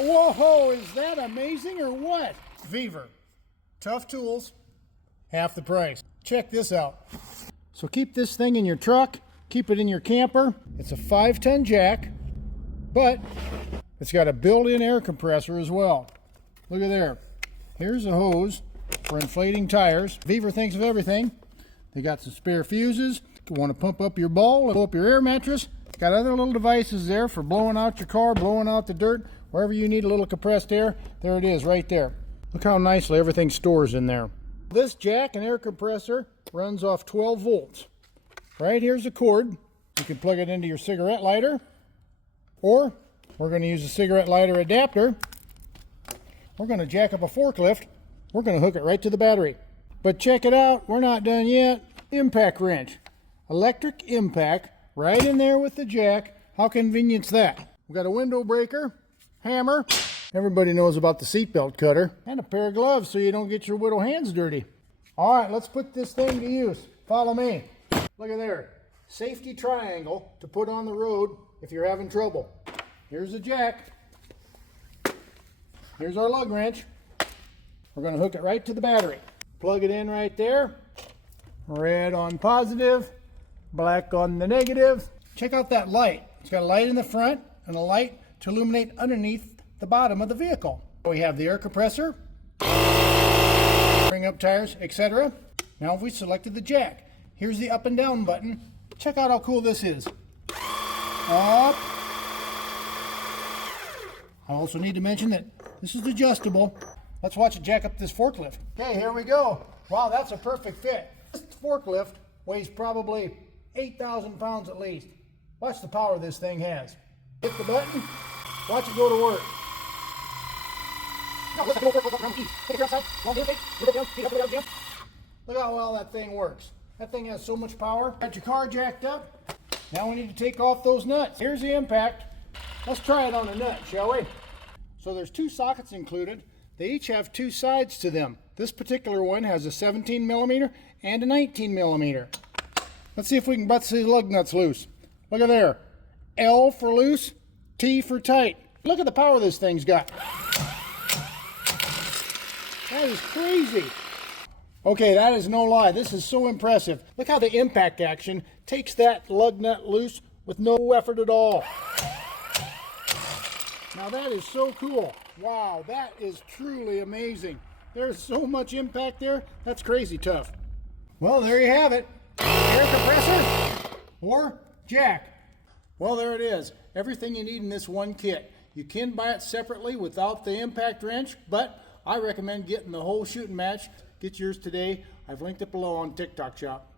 Whoa, is that amazing or what? Weaver. Tough tools, half the price. Check this out. So keep this thing in your truck, keep it in your camper. It's a 5-ton jack, but it's got a built-in air compressor as well. Look at there. Here's a hose for inflating tires. Weaver thinks of everything. They got some spare fuses. You want to pump up your ball, blow up your air mattress. Got other little devices there for blowing out your car, blowing out the dirt. Wherever you need a little compressed air, there it is right there. Look how nicely everything stores in there. This jack and air compressor runs off 12 volts. Right here's a cord. You can plug it into your cigarette lighter, or we're going to use a cigarette lighter adapter. We're going to jack up a forklift. We're going to hook it right to the battery. But check it out, we're not done yet. Impact wrench. Electric impact right in there with the jack. How convenient's that? We've got a window breaker, hammer. Everybody knows about the seatbelt cutter, and a pair of gloves so you don't get your little hands dirty. All right, let's put this thing to use. Follow me. Look at there. Safety triangle to put on the road if you're having trouble. Here's the jack. Here's our lug wrench. We're going to hook it right to the battery. Plug it in right there. Red on positive, black on the negative. Check out that light. It's got a light in the front and a light to illuminate underneath the bottom of the vehicle. We have the air compressor, bring up tires, etc. Now we selected the jack. Here's the up and down button. Check out how cool this is. Up. I also need to mention that this is adjustable. Let's watch it jack up this forklift. Okay, here we go. Wow, that's a perfect fit. This forklift weighs probably 8,000 pounds at least. Watch the power this thing has. Hit the button, watch it go to work. Look how well that thing works. That thing has so much power. Got your car jacked up. Now we need to take off those nuts. Here's the impact. Let's try it on a nut, shall we? So there's 2 sockets included. They each have 2 sides to them. This particular one has a 17 millimeter and a 19 millimeter. Let's see if we can bust these lug nuts loose. Look at there. L for loose, T for tight. Look at the power this thing's got. That is crazy. Okay, that is no lie. This is so impressive. Look how the impact action takes that lug nut loose with no effort at all. Now that is so cool. Wow, that is truly amazing. There's so much impact there. That's crazy tough. Well, there you have it. Air compressor or jack. Well, there it is. Everything you need in this one kit. You can buy it separately without the impact wrench, but I recommend getting the whole shooting match. Get yours today. I've linked it below on TikTok Shop.